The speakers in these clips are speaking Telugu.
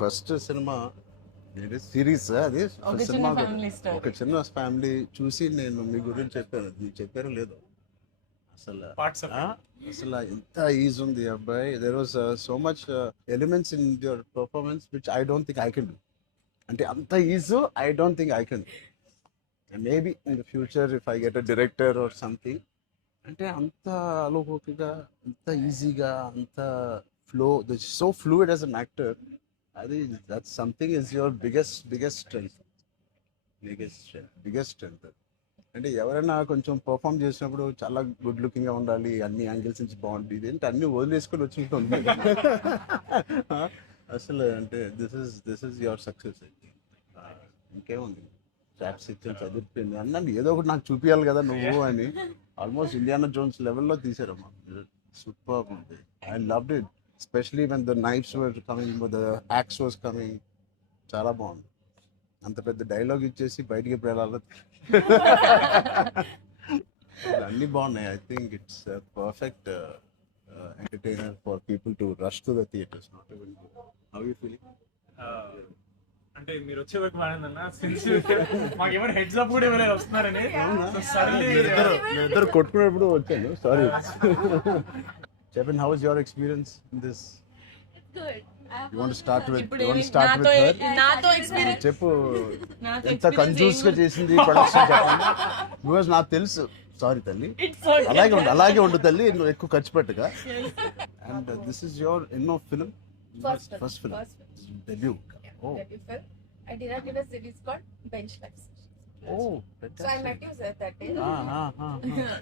ఫస్ట్ సినిమా సిరీస్ అది సినిమా ఒక చిన్న ఫ్యామిలీ చూసి నేను మీ గురించి చెప్పాను, మీకు చెప్పారో లేదో అసలు అసలు ఎంత ఈజ్ ఉంది అబ్బాయి. There was so much elements in your performance which I don't think I can do. అంటే అంత ease I don't think I can do. Maybe in the future if I get a director or something, అంటే అంత అలోకిగా, అంత ఈజీగా, అంత flow, so fluid as an actor. అది that something is your biggest strength. అంటే ఎవరైనా కొంచెం పర్ఫామ్ చేసినప్పుడు చాలా గుడ్ లుకింగ్గా ఉండాలి, అన్ని యాంగిల్స్ నుంచి బాగుంటుంది, ఏంటి అన్ని వదిలేసుకొని వచ్చినట్టు అసలు అంటే దిస్ ఇస్ యువర్ సక్సెస్. ఇంకేముంది, ట్రాప్స్ ఇచ్చిన చదివిపోయింది అన్నాను, ఏదో ఒకటి నాకు చూపించాలి కదా నువ్వు అని. ఆల్మోస్ట్ ఇండియానా జోన్స్ లెవెల్లో తీసారమ్మా, సూపర్ ఉంది. I loved it, especially when the knives were coming, the axe was coming. చాలా బాగుంది. అంత పెద్ద డైలాగ్ ఇచ్చేసి బయటికి ఎప్పుడు వెళ్ళాలి. అన్నీ బాగున్నాయి. I think it's perfect entertainer for people to rush to the theatres. Not even how you feeling? అంటే మీరు వచ్చే వరకు బాగుందన్న, మాకు ఏమైనా హెడ్స్ అప్ కూడా ఎవరైనా వస్తున్నారని ఇద్దరు కొట్టుకునేప్పుడు వచ్చాను. సారీ. చెప్పండి, how is your experience in this? You want to start with her? నాతో ఎక్స్పీరియన్స్ చెప్పు, ఎంత కన్ఫ్యూజ్ గా చేసింది ప్రొడక్షన్ చెప్పండి. బికాజ్ నాకు తెలుసు. సారీ తల్లి, అలాగే ఉండు తల్లి, నువ్వు ఎక్కువ ఖర్చు పెట్టగా. అండ్ దిస్ ఇస్ యువర్ ఎన్నో film? First film, debut. Oh, debut film. I directed a series called Bench Life. oh, So I met you sir that day. ah.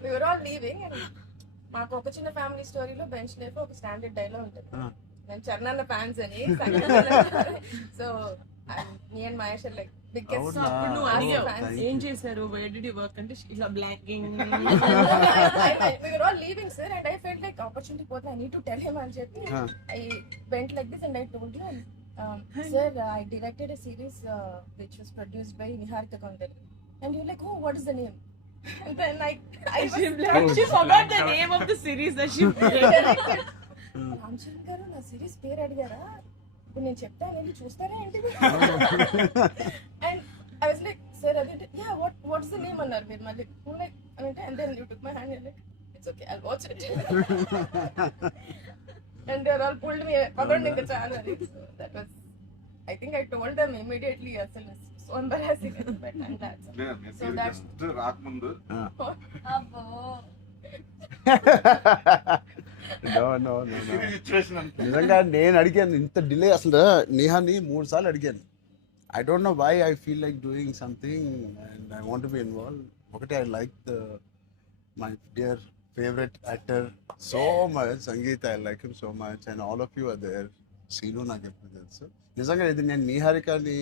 We were all leaving and మాకు ఒక చిన్న ఫ్యామిలీ స్టోరీలో బెంచ్ లైఫ్ ఒక స్టాండర్డ్ డైలాగ్ ఉంటుంది. నేను చరణ్ ఫ్యాన్స్ అని, so me and Mahesh like biggest. అప్పుడు నువ్వు అడిగావు ఏం చేశారు, where did you work అంటే ఇలా blocking. We were all leaving sir and I felt like opportunity పోతే I need to tell him అని చెప్పి I went like this and I told you, sir, I directed a series which was produced by Niharika Kaundar. And you're like, oh, what is the name? And then she forgot the name of the series that she directed. Ramachandra గారు నా సిరీస్ పేరు అడిగారా, ఇప్పుడు నేను చెప్తాను వెళ్ళి చూస్తారా ఏంటిది? And I was like, sir అదే యా వాట్స్ ద నేమ్ అన్నారు మీరు మళ్ళీ లైక్ అంటే. And then you took my hand like it's okay I'll watch it. And they all pulled me around in the channel. So that was, I think I told them immediately, asal so embarrassing. But and that's so that's రాకముందు abbo No. నిజంగా నేను అడిగాను ఇంత డిలే. అసలు నేహాని 3 సార్లు అడిగాను. I don't know why I feel like doing something and I want be involve. ఒకటి I like my dear favorite actor so much, Sangeet, I like him so much, and all of you are there. Seenu నాకు ఎప్పుడు తెలుసు. నిజంగా ఇది నేను నిహారికని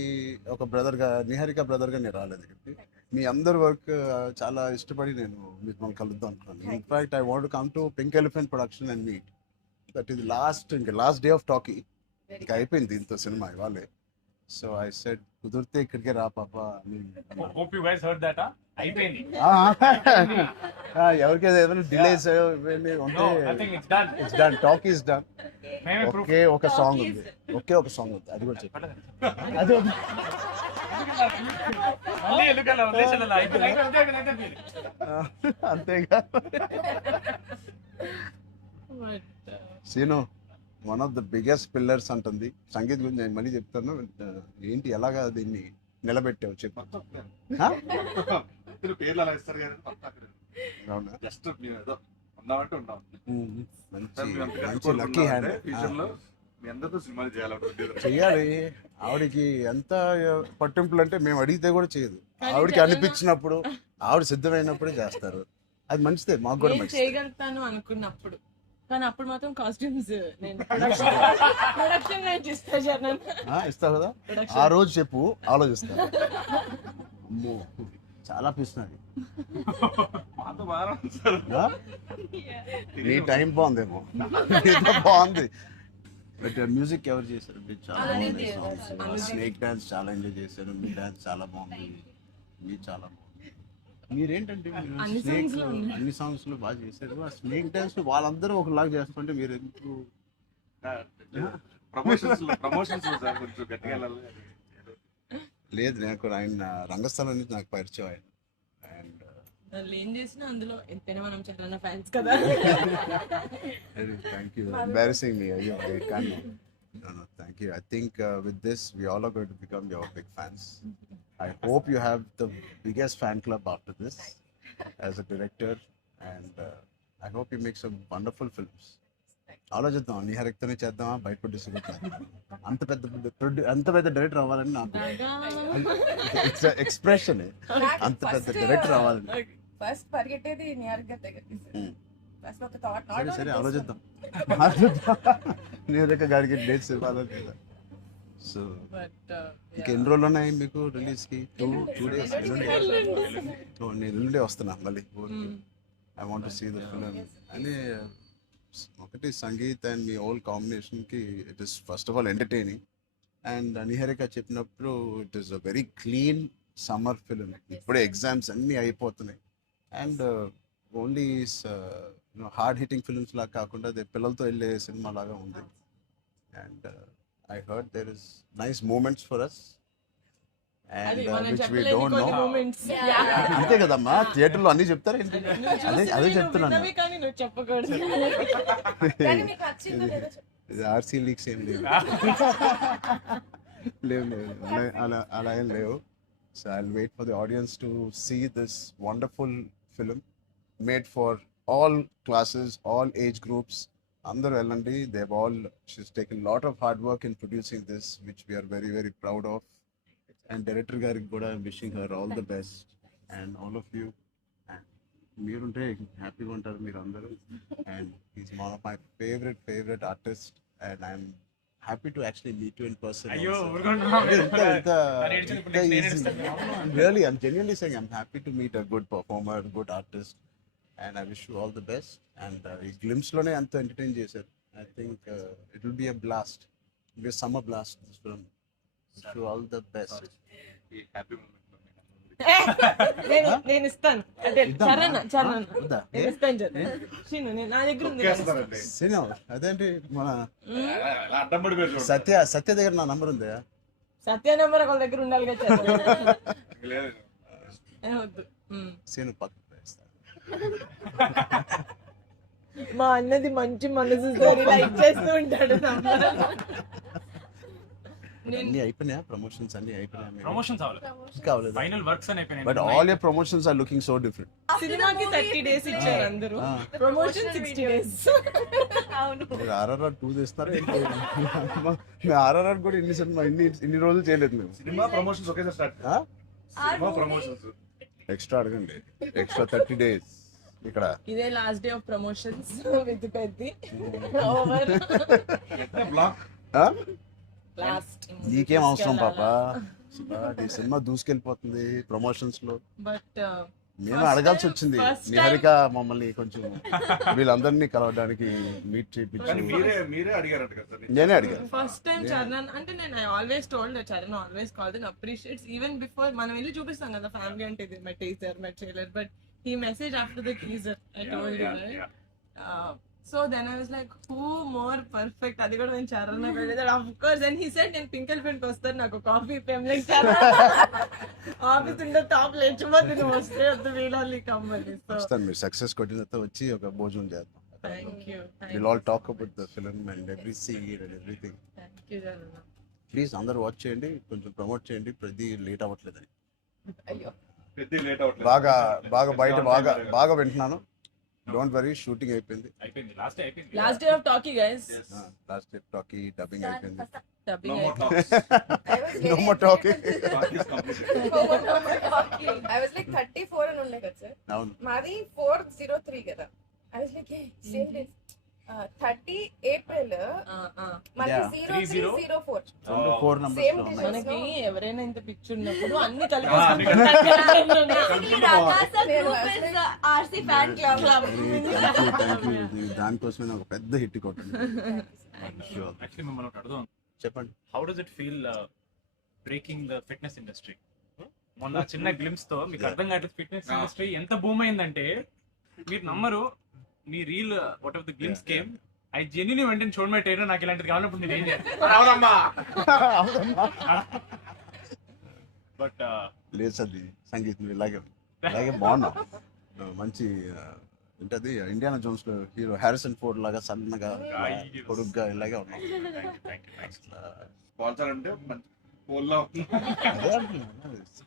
ఒక బ్రదర్గా, నిహారిక బ్రదర్గా నేను రాలేదు ఇక్కడికి. మీ అందరి వర్క్ చాలా ఇష్టపడి నేను మీకు కలుద్దాం అనుకున్నాను. In fact I want come to Pink Elephant production and meet. That is last day of talkie. ఇంకా అయిపోయింది దీంతో సినిమా ఇవాళే. సో ఐ సెడ్ కుదిరితే ఇక్కడికే రా పాప. hope you guys heard that. అయిపోయింది. ఎవరికైనా ఏదైనా delays No, I think it's done. It's done. Talk is done. మేమే proof. ఒకే ఒక సాంగ్ ఉంది. అది కూడా చెప్పండి. అది మళ్ళీ ఎందుకలా వదిలేసాను, అయిపోయింది. అంతేగా. Scene one of the biggest pillars అంటుంది. సంగీత్ గురించి నేను మళ్ళీ చెప్తాను. ఏంటి ఎలాగా దీన్ని నిలబెట్టావు చెప్పు. పేర్లు అలా ఇస్తారు కానీ అవునా? జస్ట్ ఏదో ఉన్నామంటే ఉన్నాం. మంచి లక్కీ హ్యాండ్. ఫ్యూచర్ లో మీ అందరితో సినిమాలు చేయాలి. చెయ్యాలి. ఆవిడకి ఎంత పట్టింపులు అంటే మేము అడిగితే కూడా చేయదు. ఆవిడకి అనిపించినప్పుడు, ఆవిడ సిద్ధమైనప్పుడే చేస్తారు. అది మంచిదే, మాకు కూడా మంచిది. చేయగలుగుతాను అనుకున్నప్పుడు, కానీ అప్పుడు మాత్రం కాస్ట్యూమ్స్ నేను ప్రొడక్షన్ ఇస్తావు కదా, ఆ రోజు చెప్పు, ఆలోచిస్తా. అమ్మో చాలా పిస్తున్నది. నీ టైం బాగుందేమో, బాగుంది. బట్ మ్యూజిక్ ఎవరు చేశారు? చాలా బాగుంది సాంగ్స్. స్నేక్ డాన్స్ చాలా ఎంజాయ్ చేశారు. మీ డాన్స్ చాలా బాగుంది. మీ చాలా బాగుంది. మీరేంటంటే స్నేక్ అన్ని సాంగ్స్ లో బాగా చేశారు. ఆ స్నేక్ డాన్స్ వాళ్ళందరూ ఒకలాగా చేస్తుంటే మీరు ఎందుకు? ప్రమోషన్స్ సార్ కొంచెం గట్టిగా వెళ్ళాలి. లేదు, నాకు ఆయన రంగస్థలం నుంచి నాకు పరిచయం ఆయన. అండ్ వాళ్ళు ఏం చేసినా అందులో ఎంతైనా మనం చాలా ఫ్యాన్స్ కదా. థ్యాంక్ యూ, ఎంబారసింగ్ మీ. అయ్యో, I can't. No, thank you. I think with this, we all are going to become your big fans. I hope you have the biggest fan club after this as a director, and I hope you make some wonderful films. ఆలోచిద్దాం, నిహారిక్తోనే చేద్దామా, బయట డిస్ట్రిబ్యూట్ అంత పెద్ద డైరెక్టర్ అవ్వాలని నాకు ఎక్స్ప్రెషన్. అంత పెద్ద డైరెక్టర్ అవ్వాలని ఫస్ట్ పరిగెట్టేది నిహారిక దగ్గరికి. ఫస్ట్ ఒక థాట్ సరే సరే ఆలోచిద్దాం. నిహారిక గారికి డేట్స్ ఇవ్వాలి. సో బట్ ఇంకా ఎన్ని రోజులు ఉన్నాయి మీకు రిలీజ్ కి? 2 days. నేను ఎల్లుండే వస్తున్నా మళ్ళీ. I want to see the film. అని ఒకటి Sangeet and me whole combination కి it is first of all entertaining. And Niharika చెప్పినప్పుడు it is a very clean summer film. ఇప్పుడే ఎగ్జామ్స్ అన్నీ అయిపోతున్నాయి. And only hard hitting films లాగా కాకుండా అదే పిల్లలతో వెళ్ళే సినిమా లాగా ఉంది. And I heard there is nice moments for us అది అండ్ మనం విచ్ వీ చెప్పలేని డోంట్ కొన్ని నో. మూమెంట్స్. అంతే కదమ్మా, థియేటర్లో అన్ని చెప్తారు ఏంటి? అదే చెప్తున్నాను. కానీ నువ్వు చెప్పకూడదు. కానీ మీకు నచ్చిందో లేదో చెప్పు. ఇది ఆర్సీ లీక్స్ ఏం లేవు. లేవు అలా ఏం లేవు. So I wait for the audience to see this wonderful film made for all classes, all age groups. అందరూ వెళ్ళండి. They all she's taken lot of hard work in producing this, which we are very very proud of. And director గారికి కూడా wishing her all the best and all of you. మీరుంటే హ్యాపీగా ఉంటారు మీరు అందరూ. And is one of my favourite artist and I'm happy to actually meet you in person. అయ్యో Really, I'm genuinely saying I'm happy to meet a good performer, good artist, and I wish you all the best. And ఈ glimpse లోనే అంత ఎంటర్టైన్ చేశారు. I think it will be a blast. It will be a summer blast, this film. Wish you all the best. Happy moment. నేను ఇస్తాను. అంటే ఇద్దామా? చరణ్ వద్దా? నేను ఇస్తాను శ్రీను, నా దగ్గర ఉంది కదా. సినిమా అదేంటి మన అడ్డం పడిపోయి చూడండి. సత్య దగ్గర నా నంబర్ ఉందా? సత్య నెంబర్ ఒకళ్ళ దగ్గర ఉండాలి కదా చరణ్. లేదు. వద్దు. సీను పక్కన వేస్తా. మా అన్నది మంచి మనసుతో లైక్ చేస్తూ ఉంటాడు. అన్ని అయిపోయినాయా? ప్రమోషన్స్ అన్ని అయిపోయినాయా? ప్రమోషన్స్ అవ్వాలి, ఇంకా అవ్వలేదా? ఫైనల్ వర్క్స్ అని అయిపోయినాయి. But all your promotions are looking so different. సినిమాకి 30 days ఇచ్చారు అందరూ, ప్రమోషన్ 60 days. అవును. మీరు RRR 2 చేస్తున్నారు ఏంటి? మేము RRR కూడా ఇన్ని రోజులు చేయలేదు మేము. సినిమా ప్రమోషన్స్ ఒకేసారి స్టార్ట్. సినిమా ప్రమోషన్స్ ఎక్స్ట్రా అడగండి, ఎక్స్ట్రా 30 days ఇక్కడ. ఇదే last day of promotions with Peddi over block. Last. నీకేం అవసరం పాపా, ఈ సినిమా దూసుకెళ్ళిపోతుంది ప్రమోషన్స్ లో. బట్ నేను అడగాల్సి వచ్చింది నిహారిక మమ్మల్ని కొంచెం వీళ్ళందరినీ కలవడానికి మీట్ కానీ చేయించి. మీరే అడిగారట కదా సార్. నేనే అడిగాను. ఫస్ట్ టైం చరణ్ అంటే నేను I always told Charan always calls and appreciates even before మనం వెళ్ళి చూపిస్తాం కదా ఫ్యామిలీ అంటే ఇది my teaser my trailer, but he message after the teaser I told you right. So then I was like who more perfect, అది కూడా నేను చరణ్ వెళ్ళేది of course. And he said నేను పింక్ ఎలిఫెంట్ కి వస్తాను, నాకు coffee fame like Charan office ఉండే టాప్ లేచిపోతే నువ్వు వస్తే వద్దు వీళ్ళీ కమ్మని. సో వస్తాను, మీరు సక్సెస్ కొట్టిన తర్వాత వచ్చి ఒక భోజనం చేద్దాం. Thank you We'll all talk about the film and every scene and everything. Thank you Charan. Please అందరూ వాచ్ చేయండి, కొంచెం ప్రమోట్ చేయండి. ప్రతి లేట్ అవ్వట్లేదని అయ్యో. పెద్ద లేట్ అవ్వట్లేదు. బాగా బయట బాగా వింటున్నాను. డోంట్ వరీ, షూటింగ్ అయిపోయింది. లాస్ట్ అయిపోయింది. Last day of talkie guys. Last day talkie dubbing అయిపోయింది. No dubbing more talks. I was No very more talking. Talk is completed. I was like 34 అని ఉండే కదా సార్. అవును, మాది 403 కదా. I was like same days. 30 April మనకి Yeah. 0304. 4 numbers Same లో ఉన్నాయి. digits. మనకి ఎవరైనా ఇంత పిచ్చి ఉన్నప్పుడు అన్ని అన్ని RC fan club. Thank you. దానికోసమే నాకు పెద్ద హిట్ కొట్టండి. Sure. యాక్చువల్లీ మిమ్మల్ని ఒకటి అడుగుదాం, చెప్పండి. How does it feel breaking the fitness industry? మొన్న చిన్న గ్లిమ్స్ తో మీకు అర్థం కావట్లేదు ఫిట్నెస్ ఇండస్ట్రీ ఎంత బూమ్ అయిందంటే మీరు నమ్మరు. మీ reel whatever the glimpse came I genuinely వెంటనే చూడమే ట్రైలర్ నాకు ఇలాంటిది కావాలన్నప్పుడు నేను ఏం చేయాలి బట్ లేదు సది సంగీత్ నువ్వు ఇలాగే బాగున్నావు మంచి ఏంటది ఇండియానా జోన్స్ లో హీరో హ్యారిసన్ ఫోర్డ్ లాగా సన్నగా పొడుగ్గా ఇలాగే ఉన్నావు స్పాన్సర్ అంటే మంచి పోల్లో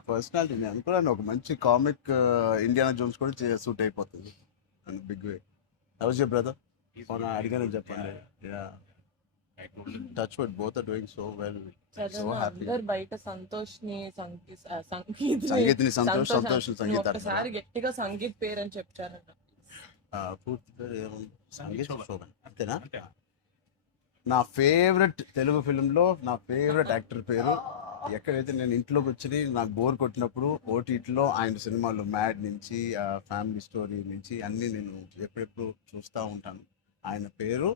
పర్సనాలిటీ నేను అనుకున్నాను ఒక మంచి కామిక్ ఇండియానా జోన్స్ కూడా సూట్ అయిపోతుంది big way house your brother అడిగానని చెప్పండి touch wood both are doing so well so happy అందరు బయట సంతోష్ ని సంగీత్ సంగీత్ని సంతోష్ సంగీత ఒకసారి గట్టిగా సంగీత్ పేరు అని చెప్పారంట. పూర్తి పేరు ఏముంది సంగీత్ శోభన్. శోభన్ అంతేనా అంతే నా ఫేవరెట్ తెలుగు ఫిలింలో నా ఫేవరెట్ యాక్టర్ పేరు ఎక్కడైతే నేను ఇంట్లోకి వచ్చి నాకు బోర్ కొట్టినప్పుడు ఓటీటీలో ఆయన సినిమాలు మ్యాడ్ నుంచి ఫ్యామిలీ స్టోరీ నుంచి అన్నీ నేను ఎప్పుడెప్పుడు చూస్తూ ఉంటాను. ఆయన పేరు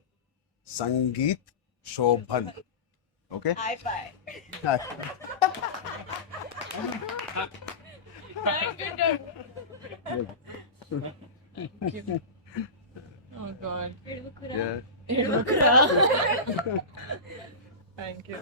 Sangeet Shobhan. Okay High five. Oh God. Yeah. Thank you.